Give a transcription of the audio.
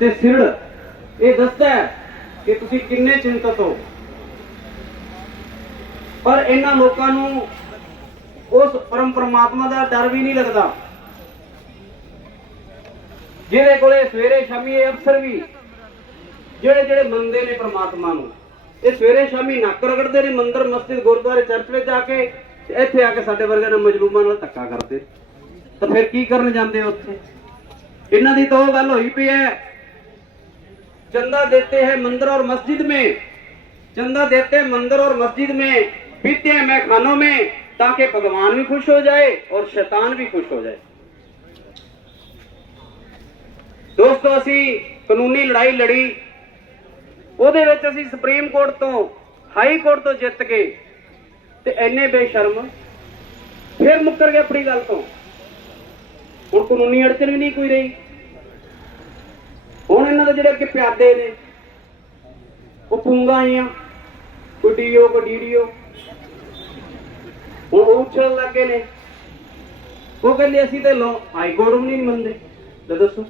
ਤੇ ਸਿਰੜ, ਇਹ ਦੱਸਦਾ ਹੈ ਕਿ ਤੁਸੀਂ ਕਿੰਨੇ ਚਿੰਤਤ ਹੋ। ਪਰ ਇਹਨਾਂ ਲੋਕਾਂ ਨੂੰ ਉਸ ਪਰਮ ਪਰਮਾਤਮਾ ਦਾ ਡਰ ਵੀ ਨਹੀਂ ਲੱਗਦਾ। ਜਿਹਦੇ ਕੋਲੇ ਸਵੇਰੇ ਸ਼ਾਮੀ ਇਹ ਅਫਸਰ ਵੀ ਜਿਹੜੇ ਜਿਹੜੇ ਮੰਨਦੇ ਨੇ ਪਰਮਾਤਮਾ ਨੂੰ। ਇਹ ਸਵੇਰੇ ਸ਼ਾਮੀ ਨੱਕ ਰਗੜਦੇ ਨੇ ਮੰਦਰ, ਮਸਜਿਦ, ਗੁਰਦੁਆਰੇ, ਚਰਚ ਵਿੱਚ ਜਾ ਕੇ ਤੇ ਇੱਥੇ ਆ ਕੇ ਸਾਡੇ ਵਰਗੇ ਨਾਲ ਮਜਲੂਮਾਂ ਨਾਲ ਧੱਕਾ ਕਰਦੇ। ਤਾਂ ਫਿਰ ਕੀ ਕਰਨ ਜਾਂਦੇ ਉੱਥੇ? ਇਹਨਾਂ ਦੀ ਤਾਂ ਉਹ ਗੱਲ ਹੋਈ ਪਈ ਹੈ चंदा देते हैं मंदिर और मस्जिद में चंदा देते हैं मंदिर और मस्जिद में पीते हैं मैखानों में ताकि भगवान भी खुश हो जाए और शैतान भी खुश हो जाए ਦੋਸਤੋ ਅਸੀਂ ਕਾਨੂੰਨੀ ਲੜਾਈ ਲੜੀ ਉਹਦੇ ਵਿੱਚ ਅਸੀਂ ਸੁਪਰੀਮ ਕੋਰਟ ਤੋਂ ਹਾਈ ਕੋਰਟ ਤੋਂ ਜਿੱਤ ਕੇ ਤੇ ਐਨੇ ਬੇਸ਼ਰਮ ਫਿਰ ਮੁੱਕਰ ਗਏ ਆਪਣੀ ਗੱਲ ਤੋਂ ਹੁਣ ਕਾਨੂੰਨੀ ਅੜਚਨ ਵੀ ਨਹੀਂ ਕੋਈ ਰਹੀ ਹੁਣ ਇਹਨਾਂ ਦੇ ਜਿਹੜੇ ਅੱਗੇ ਪਿਆਦੇ ਨੇ, ਉਹ ਪੂੰਗਾ ਆਈਆਂ ਕੋਈ ਡੀਓ, ਕੋਈ ਡੀਡੀਓ। ਹੁਣ ਉਹ ਉੱਛਣ ਲੱਗੇ ਨੇ। ਉਹ ਕਹਿੰਦੇ ਅਸੀਂ ਤੇ ਲੋ ਹਾਈ ਕੋਰਟ ਨੂੰ ਨਹੀਂ ਮੰਨਦੇ। ਲੈ ਦੱਸੋ।